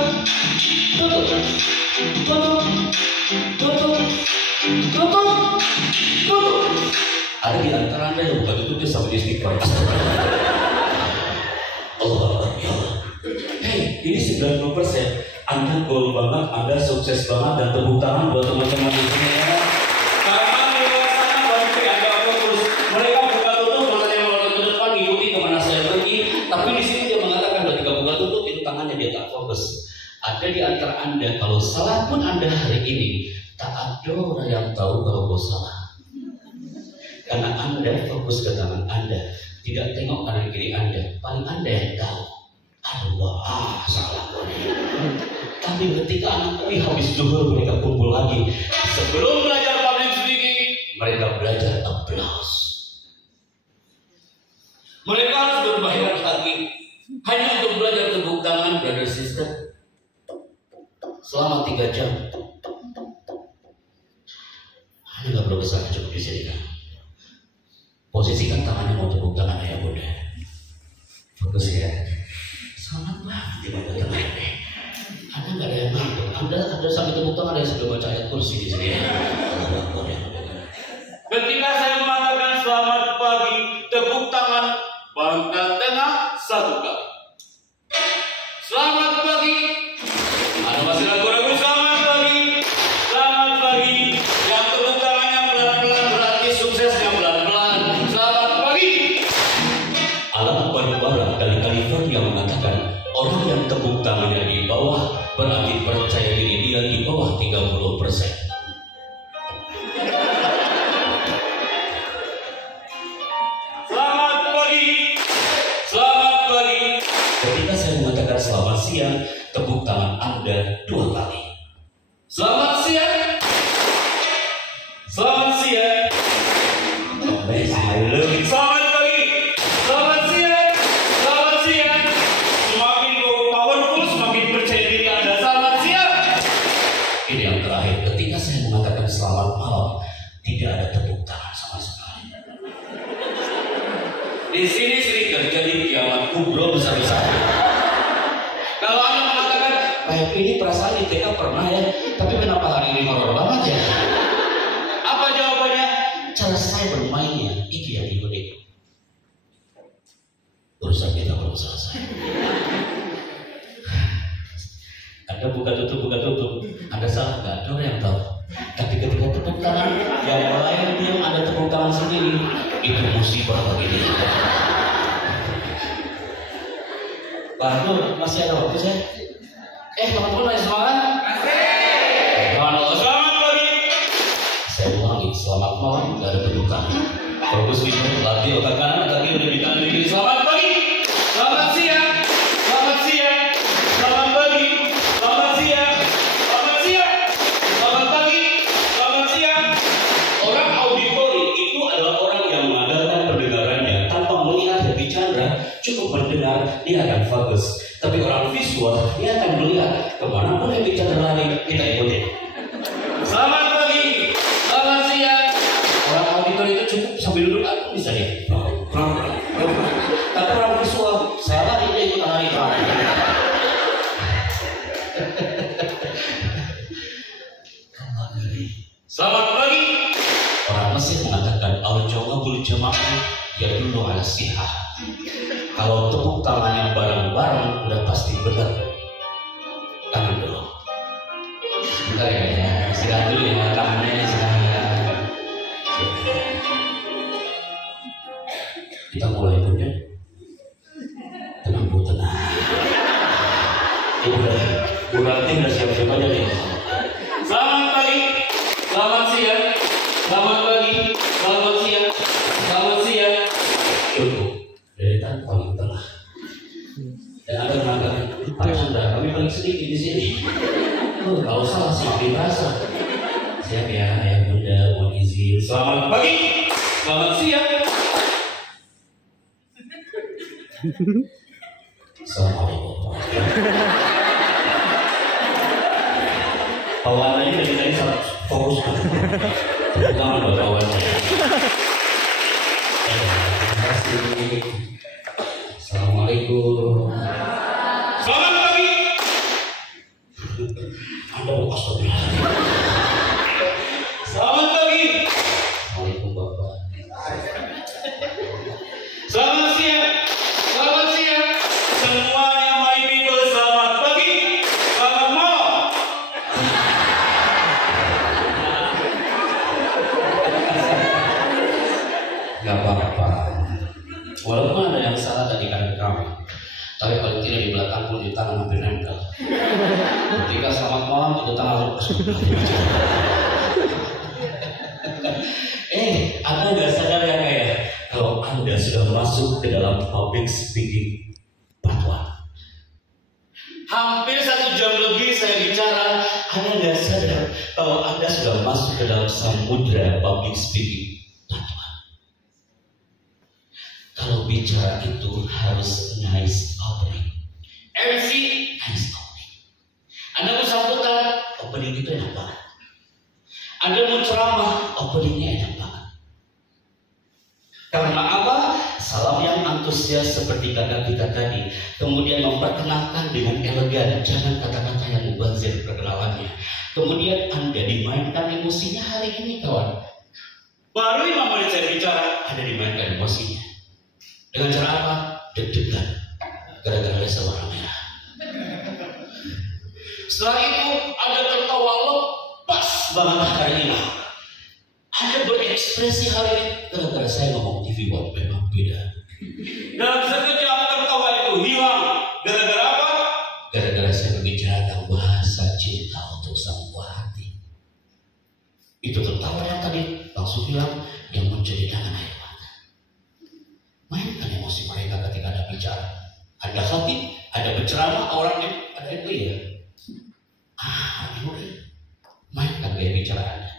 tutup, tutup, tutup, tutup, tutup. Ada di antara Anda yang buka tutup dia sampai istighfar. Allah, ya Allah. Hey, ini 90%. Anda goal banget, Anda sukses banget, dan tepuk tangan buat teman-teman di sini ya. Karena di luar sana banyak Anda fokus. Mereka buka tutup, makanya meloncat ke depan, ngikuti kemana saya pergi. Tapi di sini dia mengatakan ketika buka tutup itu tangannya dia tak fokus. Ada di antara Anda, kalau salah pun Anda hari ini, tak ada orang yang tahu kalau kau salah. Karena Anda fokus ke tangan Anda, tidak tengok kanan kiri Anda. Paling Anda yang tahu. Aduh, salah. Tapi ketika anak kami habis zuhur mereka kumpul lagi. Sebelum belajar public speaking, mereka belajar applause. Mereka harus berbayar lagi hanya untuk belajar tepuk tangan, brother sister. Selama 3 jam. Anda nggak perlu kesana, cukup di sini kan. Posisikan tangannya mau tepuk tangan ayah bunda. Fokus ya. Sangat banget di bagian tengah ini. Anda nggak ada yang ngantuk. Anda sampai tepuk tangan ada yang sudah baca ayat kursi di sini. Ketika saya mengatakan selamat pagi, tepuk tangan, bangkat tengah 1 kali. Selamat pagi. Anda masih ragu-ragu? Selamat pagi. Selamat pagi. Yang tepuk tangannya pelan-pelan berarti suksesnya pelan-pelan. Selamat pagi. Alam Barbara dari California mengatakan orang yang Selamat pagi. Selamat pagi. Ketika saya mengatakan selamat siang, tepuk tangan Anda 2 kali. Selamat siang. Selamat siang. Amazing. Selamat pagi. Selamat siang. Selamat siang. Semakin kau powerful, semakin percaya diri Anda. Selamat siang. Ini yang terakhir, ketika saya mengatakan selamat malam, tidak ada tepuk tangan sama sekali. Di sini sering terjadi kiamat kubro besar-besaran. Kalau Anda mengatakan, Kayak ini perasaan di TK pernah ya, tapi kenapa hari ini horor banget ya? apa jawabannya? Cara saya bermainnya, itu yang unik. Urusan kita belum selesai. Anda buka tutup, Anda salah nggak ada orang yang tahu. Tapi ketika tepuk tangan, yang lain diam, ada tepuk tangan sendiri, itu musibah bagi dia. Pak Nur, masih ada waktu saya? Teman-teman masih semangat? Masih. Selamat pagi. Saya ulangi, selamat malam, nggak ada tepuk tangan. Fokus gitu, latih otak kanan, otak kiri udah di kanan di kiri. Selamat pagi. Selamat siang. Selamat siang. Selamat pagi. Selamat siang. Selamat siang. Selamat pagi. Selamat siang. Orang auditori itu adalah orang yang mengandalkan pendengarannya tanpa melihat Happy Chandra, cukup mendengar dia akan fokus. Tapi orang visual dia akan melihat kemanapun Happy Chandra lari, kita ikutin. Selamat pagi. Selamat siang. Orang auditori itu cukup sambil duduk aku bisa ya. Tapi orang visual saya lari dia ikut lari. Selamat pagi. Orang Mesir mengatakan al-jawabul jama'ah yadullu ala sihah. Kalau tepuk tangannya bareng-bareng udah pasti benar. Tangan dulu. Sebentar ya, silakan dulu ya tangannya silakan. Kita mulai dulu ya. Tenang bu, tenang. Bu Ranti udah siap-siap aja nih. Selamat pagi. Selamat siang. Selamat pagi. Selamat siang. Selamat siang. Cukup. Dari tadi paling tengah. Dan ada mengatakan, Pak Chandra, kami paling sedikit di sini. Kalau salah semakin rasa. Siap ya, ayah bunda, mohon izin. Selamat pagi. Selamat siang. Assalamualaikum. Kawannya dari tadi sangat fokus. Jangan buat kawannya. Terima kasih. Assalamualaikum. Selamat pagi. Anda buka soalnya. Selamat pagi. Assalamualaikum Bapak. Selamat siang. Selamat siang. Semuanya my people, selamat pagi. Selamat malam. Gak apa-apa. Walaupun ada yang salah tadi kanan kami, tapi paling tidak di belakang pun di tangan hampir nempel. Ketika selamat malam itu tangan lepas. Anda nggak sadar ya kayak kalau Anda sudah masuk ke dalam public speaking fatwa. Hampir 1 jam lebih saya bicara, Anda nggak sadar kalau Anda sudah masuk ke dalam samudra public speaking fatwa. Kalau bicara itu harus nice opening. MC. Nice opening. Anda mau sambutan, opening itu enak banget. Anda mau ceramah, openingnya enak banget. Karena apa? Salam yang antusias seperti kata kita tadi, kemudian memperkenalkan dengan elegan, jangan kata-kata yang mubazir perkenalannya. Kemudian Anda dimainkan emosinya hari ini kawan. Baru 5 menit saya bicara. Anda dimainkan emosinya. Dengan cara apa? Deg-degan. Gara-gara laser warna merah. Setelah itu Anda tertawa lepas banget hari ini. Anda berekspresi hari ini. Gara-gara saya ngomong TV One memang beda. Dalam sekejap tertawa itu hilang. Gara-gara apa? Gara-gara saya berbicara tentang bahasa cinta untuk sang buah hati. Itu tertawa yang tadi langsung bilang yang menjadi tangan air mata. Mainkan emosi mereka ketika ada bicara. Ada hati, ada berceramah, orang yang ada itu ya. Mainkan gaya bicara Anda.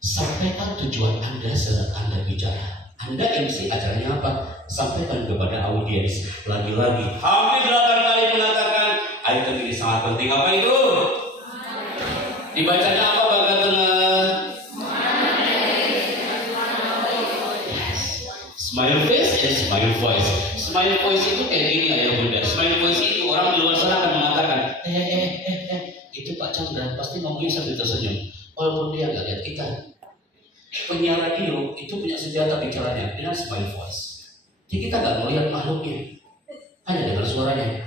Sampaikan tujuan Anda saat Anda bicara. Anda MC acaranya apa? Sampaikan kepada audiens. Lagi-lagi hampir 8 kali mengatakan item ini sangat penting. Apa itu? Dibacanya apa bagian tengah? Yes. Smile face and smile voice. Smile voice itu kayak gini ayah bunda. Smile voice itu orang di luar sana akan mengatakan itu Pak Chandra pasti ngomongnya sambil tersenyum. Walaupun dia nggak lihat kita. Penyiar radio itu punya senjata bicaranya dengan smile voice. Jadi kita nggak melihat makhluknya, hanya dengar suaranya.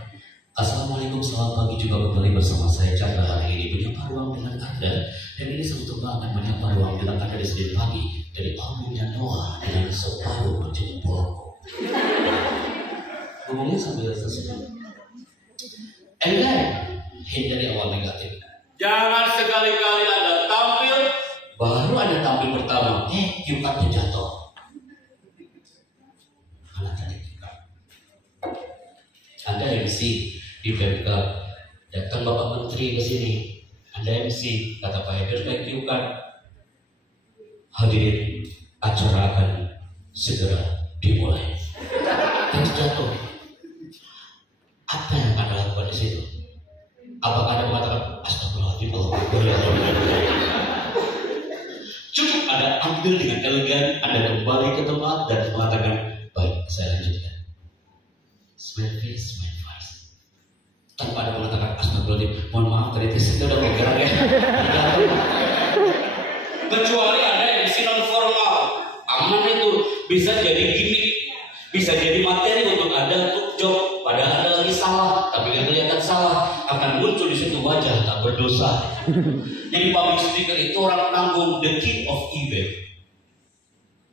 Assalamualaikum, selamat pagi, juga kembali bersama saya Chandra hari ini menyapa ruang dengan Anda. Dan ini sebetulnya akan menyapa ruang dengan Anda di Senin pagi dari albumnya Noah dengan separuh berjempol. Ngomongnya sambil tersenyum. And then hindari awal negatif. Jangan sekali-kali Anda tampil, baru Anda tampil pertama, Jumatnya jatuh. Anak tadi Anda MC di PMK, datang Bapak Menteri ke sini. Anda MC, kata Pak Heber, baik Jumat. Hadirin, acara akan segera dimulai. Terus jatuh. Apa yang Anda lakukan di situ? Apakah Anda mengatakan astagfirullahaladzim, cukup Anda ambil dengan elegan, Anda kembali ke tempat dan mengatakan, baik, saya lanjutkan. Smile face, smile voice. Tanpa Anda mengatakan astagfirullahaladzim, mohon maaf tadi itu udah bergerak ya. Kecuali Anda yang non formal, aman itu bisa jadi gimmick, bisa jadi materi untuk Anda untuk job. Padahal Anda lagi salah, tapi nggak kelihatan salah, akan muncul di situ wajah tak berdosa. Jadi public speaker itu orang tanggung, the king of event.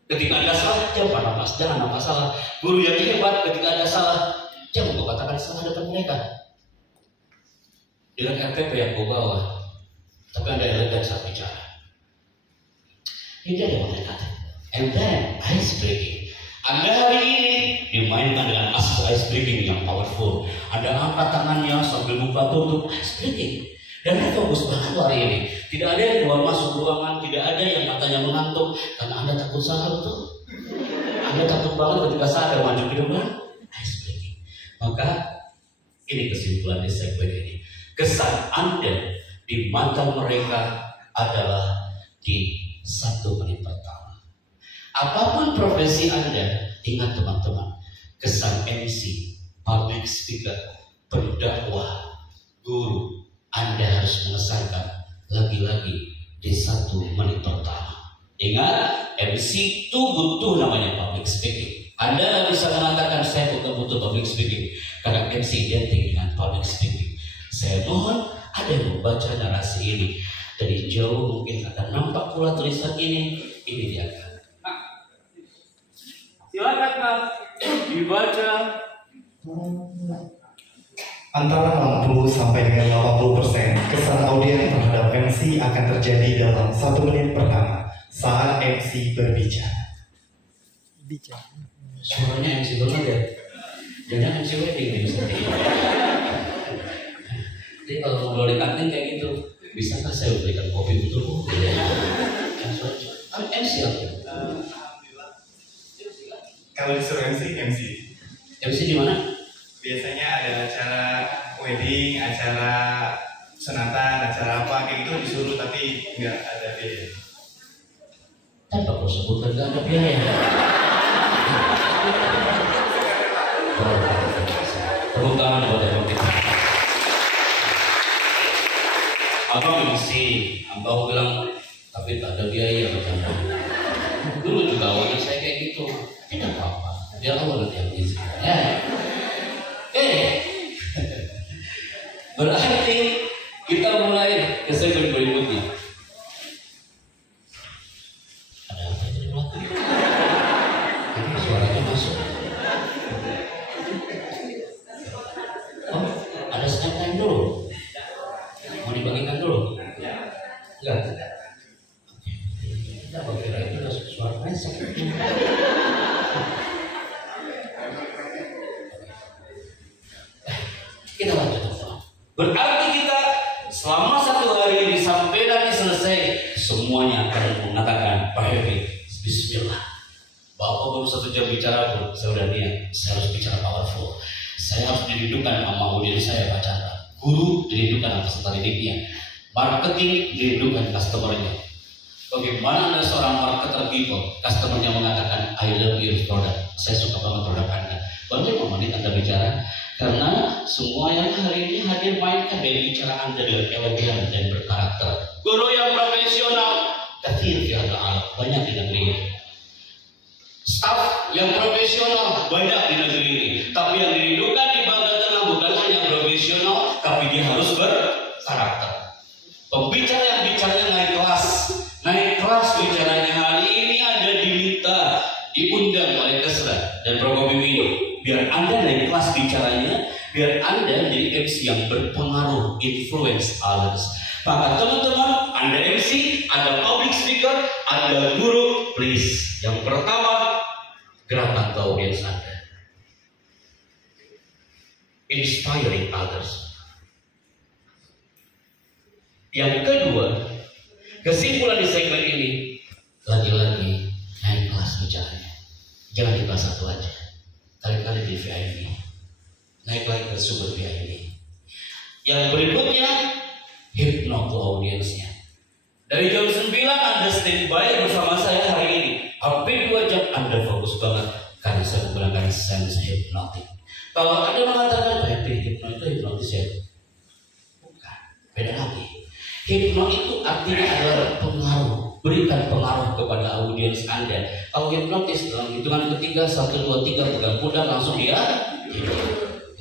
Ketika Anda salah, jangan nafas, jangan nafas salah. Guru yang hebat, ketika Anda salah, jangan kau katakan salah depan mereka. Dengan RPP yang kau bawa, tapi Anda elegan saat bicara. Ini ada yang mengatakan, and then ice breaking. Anda hari ini dimainkan dengan ice breaking yang powerful. Anda angkat tangannya sambil buka tutup ice breaking. Dan Anda fokus banget hari ini. Tidak ada yang keluar masuk ruangan, tidak ada yang matanya mengantuk karena Anda takut salah betul. Anda takut banget ketika sadar maju ke depan ice breaking. Maka ini kesimpulan di segmen ini. Kesan Anda di mata mereka adalah di 1 menit pertama. Apapun profesi Anda, ingat teman-teman, kesan MC, public speaker, pendakwah, guru, Anda harus mengesankan lagi-lagi di 1 menit pertama. Ingat, MC itu butuh namanya public speaking. Anda tidak bisa mengatakan saya butuh public speaking karena MC identik dengan public speaking. Saya mohon ada yang membaca narasi ini dari jauh, mungkin akan nampak pula tulisan ini dia. Silakan Kak, dibaca. Antara 60 sampai dengan 80% kesan audiens terhadap MC akan terjadi dalam 1 menit pertama saat MC berbicara. Suaranya MC banget ya. Jangan MC wedding nih misalnya. Jadi kalau ngobrol di kantin kayak gitu, bisakah saya berikan kopi untukmu? MC apa? Kalau disuruh MC di mana? biasanya ada acara wedding, acara sunatan, acara apa kayak gitu disuruh, tapi nggak ada biaya. Tanpa kau sebutkan nggak ada biaya. Tepuk tangan buat kita. Abang mesti, abang bilang tapi tak ada biaya macam. Dulu juga awalnya saya kayak gitu, tidak apa-apa. Biar Allah nanti yang izin. Berarti kita mulai ke segmen berikutnya. Ada apa yang jadi belakang? Ini suaranya masuk. Oh, ada snap time dulu. Mau dibagikan dulu? Enggak. Kita kira itu suara mesek. Kita lanjut. Berarti kita selama 1 hari ini sampai nanti selesai, semuanya akan mengatakan Pak Happy, Bismillah. Bapak baru 1 jam bicara pun, saya udah niat, saya harus bicara powerful. Saya harus dirindukan sama diri saya, Pak Chandra. Guru dirindukan peserta didiknya. Marketing dirindukan customer-nya. Bagaimana Anda seorang marketer people, customer-nya mengatakan I love your product, saya suka banget produk Anda. Baru 5 menit Anda bicara. Karena semua yang hari ini hadir mainkan dari bicara Anda dengan elegan dan berkarakter. Guru yang profesional, kathir fi hadal alam, banyak di negeri ini. Staff yang profesional banyak di negeri ini. Tapi yang dirindukan di Bangka Tengah bukan hanya profesional, tapi dia harus berkarakter. Pembicara yang bicaranya naik kelas bicaranya. Hari ini Anda diundang oleh Kesra dan Prokopimino. Biar Anda naik kelas bicaranya, biar Anda menjadi MC yang berpengaruh, influence others. Maka teman-teman, Anda MC, ada public speaker, ada guru, please. Yang pertama, gerakan ke audiens Anda. Inspiring others. Yang kedua, kesimpulan di segmen ini, lagi-lagi naik kelas bicaranya. Jangan di kelas 1 aja. Kali-kali di VIP, naik lagi ke super VIP. Yang berikutnya, hipno ke audiensnya. Dari jam 9 Anda standby bersama saya hari ini. Hampir 2 jam Anda fokus banget karena saya menggunakan sense hipnotik. Kalau Anda mengatakan hipno itu hipnotis ya, bukan, beda lagi. Hipno itu artinya adalah pengaruh. Berikan pengaruh kepada audiens Anda. Kalau hipnotis dalam hitungan ketiga 1, 2, 3 pegang pundak langsung dia itu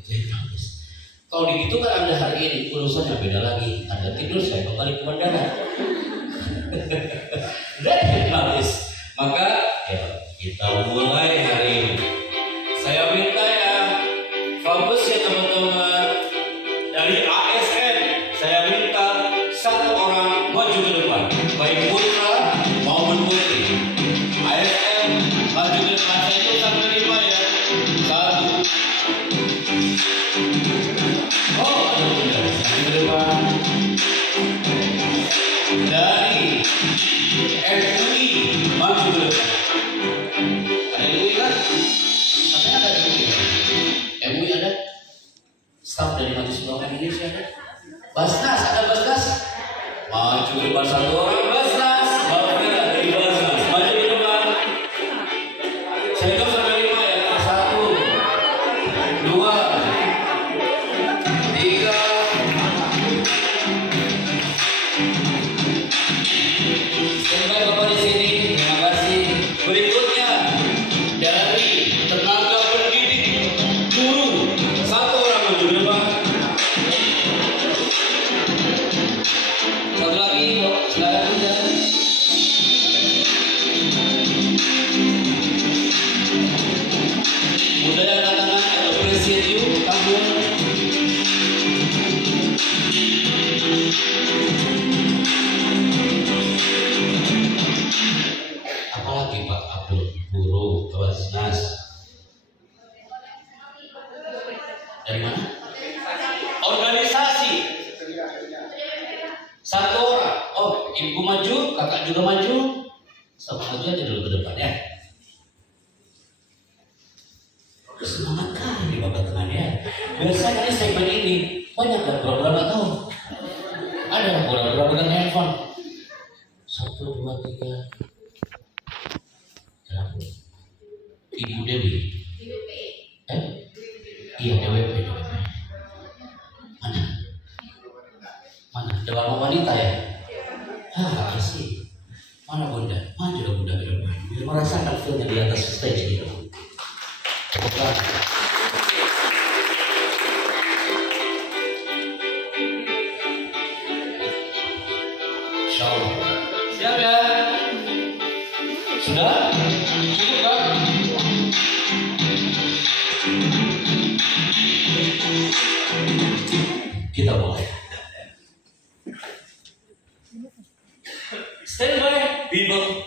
hipnotis. Kalau begitu kan Anda hari ini urusannya beda lagi. Anda tidur, saya kembali ke bandara. Dan hipnotis. Maka ya, kita mulai hari ini. Saya minta ya, fokus ya teman-teman. Dari ASN saya minta 1 orang maju ke depan. Baik putra maupun putri. ASN maju ke depan. Saya itu sampai 5 ya. 1. Oh, ada bunda. Maju ke depan. Dari MUI maju ke depan. Ada MUI kan? Katanya ada MUI. MUI ada. Staf dari Majelis Ulama Indonesia ada. Basnas, ada Basnas. Maju ke depan 1 orang. Basnas, Bapak Fira dari Basnas. Maju ke depan. Saya itu sampai 5 ya. 1, 2, 3. Standby Bapak di sini. Terima kasih. Berikutnya dari tenaga pendidik, guru, 1 orang maju ke depan. 1 lagi, silakan Bunda. Bunda yang tangan, I appreciate you, kamu. Apalagi Pak Abdul, guru, Basnas. Dari mana? Organisasi. 1 orang. Oh, ibu maju, kakak juga maju. Sama maju aja dulu ke depan ya. Semangat kali Bapak Tengah ya. Biasanya di segmen ini banyak kan pura-pura nggak tahu. Ada pura-pura pegang handphone. 1, 2, 3. Ibu Dewi. Iya DWP. Mana? Dewan wanita ya? Asik. Mana Bunda? Maju dong Bunda ke depan. Biar merasakan feel-nya di atas stage gitu. Bukan. Insyaallah. Siap ya? Sudah? Cukup kan? Kita mulai. Stand by, people.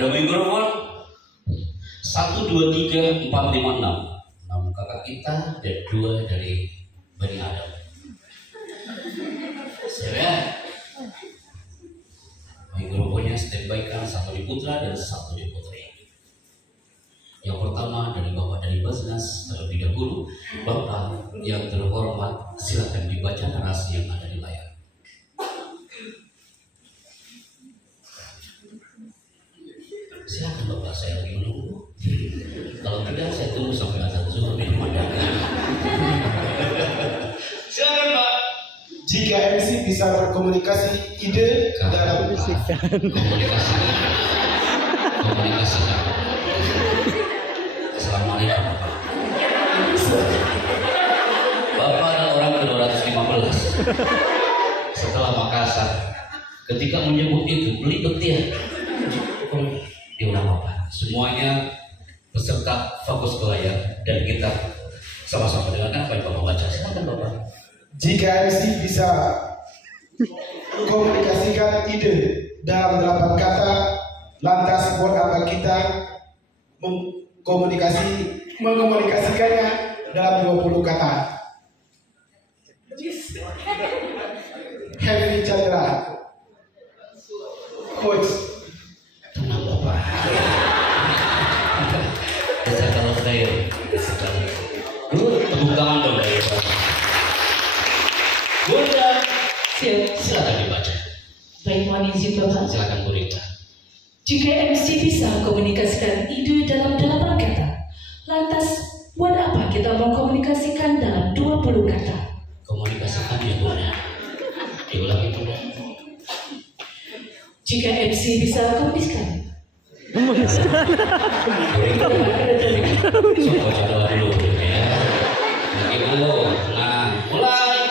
Ada mikrofon? 1, 2, 3, 4, 5, 6. 6 kakak kita dan 2 dari Bani Adam. Siap ya? Mikrofonnya standby kan, 1 di putra dan 1 di putri. Yang pertama dari Bapak dari Basnas terlebih dahulu. Bapak yang terhormat, silakan dibaca narasi yang ada di layar. Silakan Bapak, saya lagi menunggu. Kalau tidak saya tunggu sampai azan zuhur di pemandangan. Silakan Pak. Jika MC bisa berkomunikasi ide dalam komunikasi. Assalamualaikum Bapak. Bapak adalah orang ke-215 setelah Makassar. Ketika menyebut itu belibet dia. Diulang Bapak. Semuanya peserta fokus ke layar dan kita sama-sama dengarkan apa yang Bapak baca. Silakan Bapak. Jika MC bisa komunikasikan ide dalam 8 kata, lantas buat apa kita mengkomunikasikannya dalam 20 kata? Henry Chandra, Coach. Tenang Bapak. Bisa kalau saya tepuk tangan dong dari Bapak. Bunda, silakan dibaca. Baik, mohon izin Bapak. Silakan Bu Rita. Jika MC bisa komunikasikan ide dalam 8 kata, lantas buat apa kita mengkomunikasikan dalam 20 kata? Komunikasikan ya Bunda. Diulangi Bunda. Jika MC bisa komunikasikan. Bu Rita. So, baca doa dulu ya. Ibu, tenang. Mulai.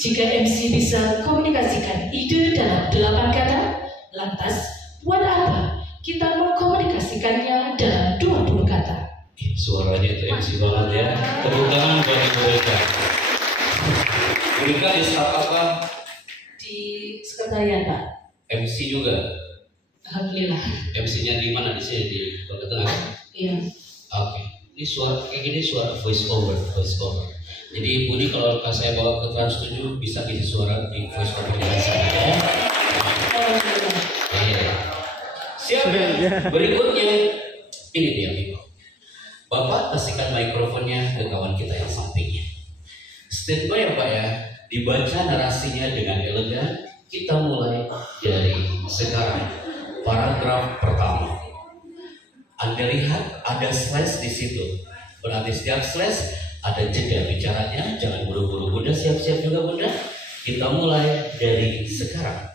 Jika MC bisa komunikasikan ide dalam 8 kata, lantas buat apa kita mengkomunikasikannya dalam 20 kata? Suaranya itu MC banget ya. Tepuk tangan buat Ibu Rika. Bu Rika di staf apa? Di sekretariat Pak. MC juga. Alhamdulillah. MC-nya di mana? Di sini di bagian tengah. Iya. Oke. Ini suara kayak gini, suara voice over. Jadi Ibu ini kalau saya bawa ke Trans 7 bisa isi suara di voice over dengan saya ya. Siap. Berikutnya ini dia Miko. Bapak kasihkan mikrofonnya ke kawan kita yang sampingnya. Standby ya Pak ya. Dibaca narasinya dengan elegan. Kita mulai dari sekarang. Paragraf pertama. Anda lihat ada slash di situ. Berarti setiap slash ada jeda bicaranya. Jangan buru-buru Bunda. Siap-siap juga Bunda. Kita mulai dari sekarang.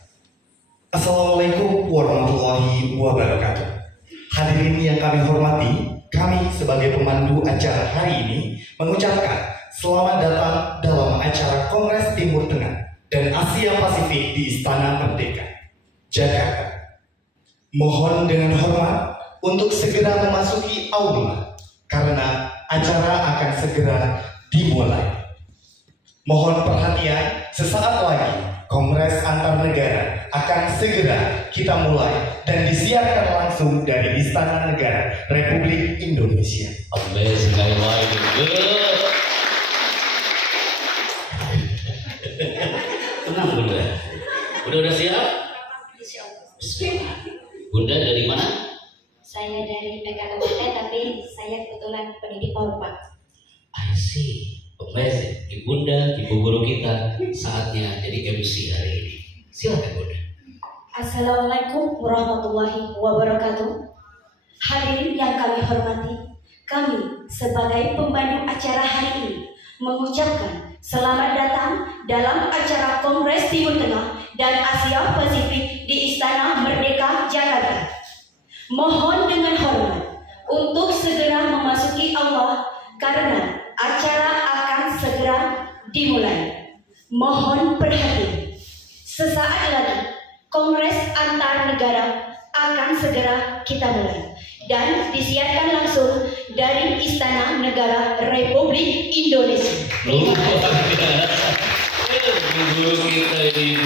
Assalamualaikum warahmatullahi wabarakatuh. Hadirin yang kami hormati, kami sebagai pemandu acara hari ini mengucapkan selamat datang dalam acara Kongres Timur Tengah dan Asia Pasifik di Istana Merdeka, Jakarta. Mohon dengan hormat untuk segera memasuki aula karena acara akan segera dimulai. Mohon perhatian, sesaat lagi Kongres Antar Negara akan segera kita mulai dan disiarkan langsung dari Istana Negara Republik Indonesia. Amazing, I like it. Good. Tenang Bunda. Bunda udah siap? Bismillah. Bunda dari mana? Saya dari PKKMT, tapi saya kebetulan pendidik PAUD, Pak. I see. Amazing. Bunda, Ibu guru kita saatnya jadi MC hari ini. Silakan Bunda. Assalamualaikum warahmatullahi wabarakatuh. Hadirin yang kami hormati, kami sebagai pemandu acara hari ini mengucapkan selamat datang dalam acara Kongres Timur Tengah dan Asia Pasifik di Istana Merdeka, Jakarta. Mohon dengan hormat untuk segera memasuki aula karena acara akan segera dimulai. Mohon perhatian. Sesaat lagi Kongres Antar Negara akan segera kita mulai dan disiarkan langsung dari Istana Negara Republik Indonesia. Luar biasa. Ibu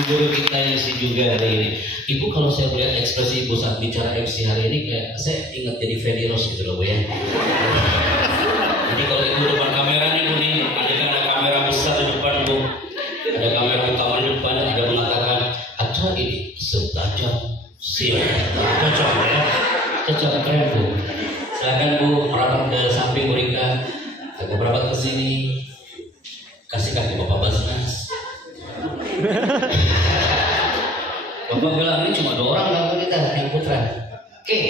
guru kita isi juga hari ini. Ibu kalau saya melihat ekspresi ibu saat bicara MC hari ini kayak saya ingat jadi Fedi Rose gitu loh Bu ya. Jadi kalau ibu depan kamera nih Bu nih, ada kamera besar di depan Bu, ada kamera utama di depan, ada mengatakan acara ini setajam siap. Cocok ya, cocok keren Bu. Silakan Bu merapat ke samping Bu Rika, agak merapat ke sini, kasih kaki Bapak Basnas. Bapak bilang ini cuma 2 orang kakak kita yang putra. Oke.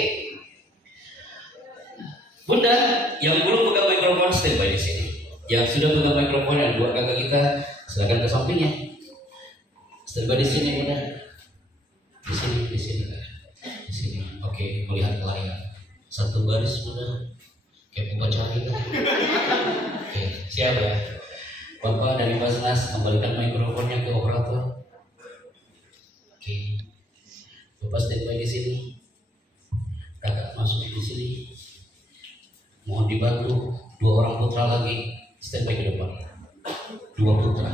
Bunda, yang belum pegang mikrofon standby di sini. Yang sudah pegang mikrofon yang 2 kakak kita silakan ke sampingnya. Standby di sini Bunda. Di sini. Di sini. Oke, melihat ke layar. 1 baris Bunda. Kayak upacara kita. Oke, siap ya. Bapak dari Basnas kembalikan mikrofonnya ke operator. Oke. Bapak standby di sini. Kakak masuk di sini. Mohon dibantu 2 orang putra lagi standby ke depan. 2 putra.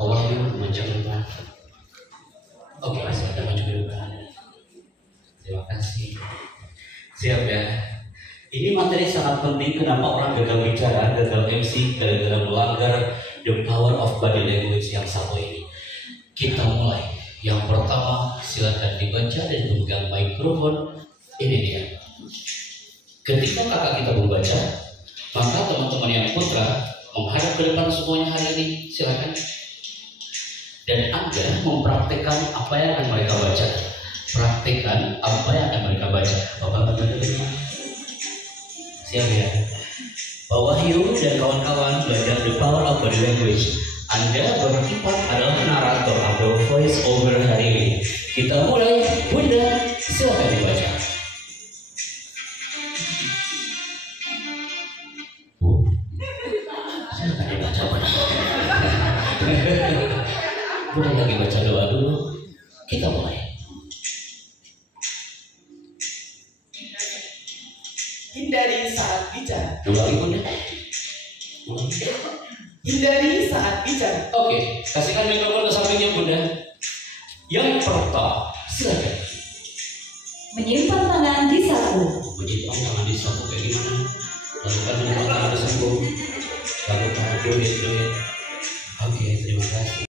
Awalnya maju ke depan. Oke, silakan maju ke depan. Terima kasih. Siap ya. Ini materi sangat penting. Kenapa orang gagal bicara, gagal MC, gara-gara melanggar the power of body language yang satu ini. Kita mulai. Yang pertama, silakan dibaca dan memegang mikrofon. Ini dia. Ketika kakak kita membaca, maka teman-teman yang putra menghadap ke depan semuanya hari ini. Silakan. Dan Anda mempraktekkan apa yang akan mereka baca. Praktekkan apa yang akan mereka baca. Bapak bantu. Siap ya. Pak Wahyu dan kawan-kawan belajar the power of body language. Anda berkipat adalah narator atau voice over hari ini. Kita mulai. Bunda, silakan dibaca. Silakan dibaca Bunda. Bunda lagi baca doa dulu. Kita mulai. Hindari saat bicara. Ulangi Bunda. Hindari saat bicara. Oke, kasihkan mikrofon ke sampingnya Bunda. Yang pertama, silakan. Menyimpan tangan di saku. Menyimpan tangan di saku kayak gimana? Lakukan menyimpan tangan di saku. Lakukan duit.